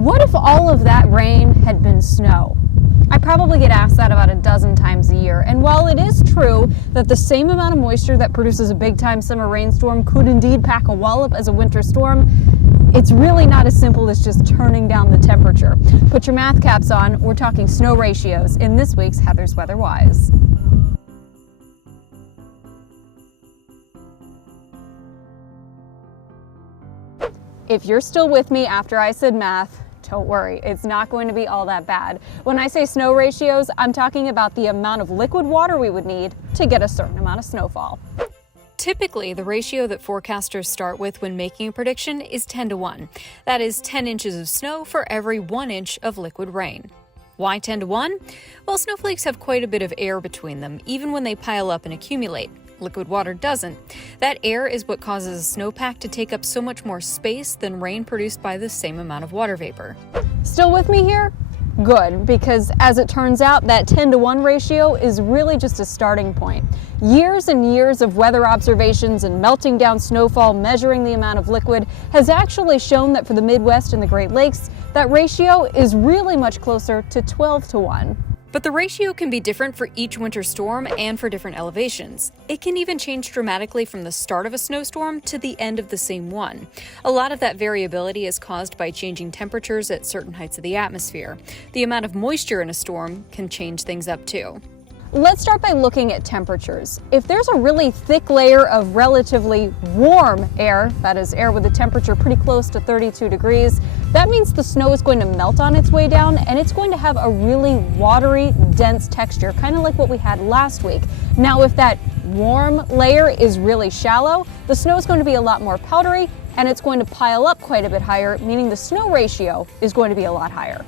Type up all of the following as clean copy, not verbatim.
What if all of that rain had been snow? I probably get asked that about a dozen times a year, and while it is true that the same amount of moisture that produces a big-time summer rainstorm could indeed pack a wallop as a winter storm, it's really not as simple as just turning down the temperature. Put your math caps on, we're talking snow ratios in this week's Heather's Weather Wise. If you're still with me after I said math, don't worry, it's not going to be all that bad. When I say snow ratios, I'm talking about the amount of liquid water we would need to get a certain amount of snowfall. Typically, the ratio that forecasters start with when making a prediction is 10-1. That is 10 inches of snow for every 1 inch of liquid rain. Why 10-1? Well, snowflakes have quite a bit of air between them, even when they pile up and accumulate. Liquid water doesn't. That air is what causes a snowpack to take up so much more space than rain produced by the same amount of water vapor. Still with me here? Good, because as it turns out, that 10-1 ratio is really just a starting point. Years and years of weather observations and melting down snowfall measuring the amount of liquid has actually shown that for the Midwest and the Great Lakes, that ratio is really much closer to 12-1. But the ratio can be different for each winter storm and for different elevations. It can even change dramatically from the start of a snowstorm to the end of the same one. A lot of that variability is caused by changing temperatures at certain heights of the atmosphere. The amount of moisture in a storm can change things up too. Let's start by looking at temperatures. If there's a really thick layer of relatively warm air, that is air with a temperature pretty close to 32 degrees, that means the snow is going to melt on its way down and it's going to have a really watery, dense texture, kind of like what we had last week. Now, if that warm layer is really shallow, the snow is going to be a lot more powdery and it's going to pile up quite a bit higher, meaning the snow ratio is going to be a lot higher.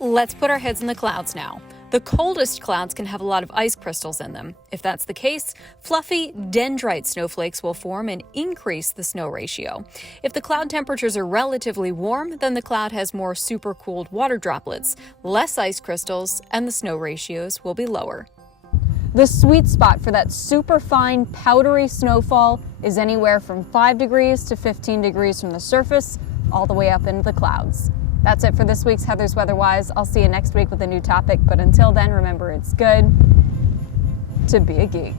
Let's put our heads in the clouds now. The coldest clouds can have a lot of ice crystals in them. If that's the case, fluffy dendrite snowflakes will form and increase the snow ratio. If the cloud temperatures are relatively warm, then the cloud has more supercooled water droplets, less ice crystals, and the snow ratios will be lower. The sweet spot for that super fine, powdery snowfall is anywhere from 5 degrees to 15 degrees from the surface, all the way up into the clouds. That's it for this week's Heather's Weather Wise. I'll see you next week with a new topic, but until then, remember it's good to be a geek.